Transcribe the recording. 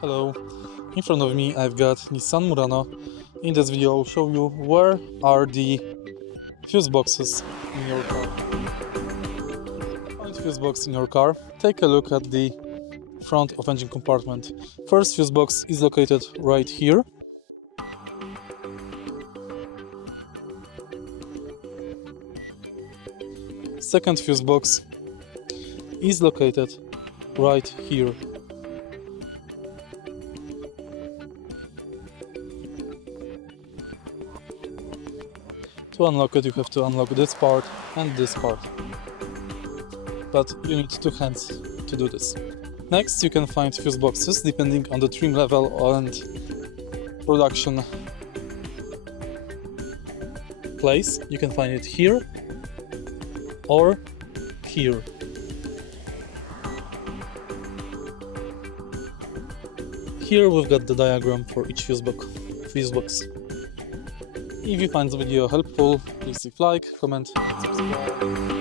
Hello, in front of me I've got Nissan Murano. In this video I'll show you where are the fuse boxes in your car. Find fuse box in your car. Take a look at the front of engine compartment. First fuse box is located right here. Second fuse box is located right here. To unlock it, you have to unlock this part and this part. But you need two hands to do this. Next, you can find fuse boxes depending on the trim level and production place. You can find it here or here. Here we've got the diagram for each fuse box. If you find the video helpful, please leave like, comment, and subscribe.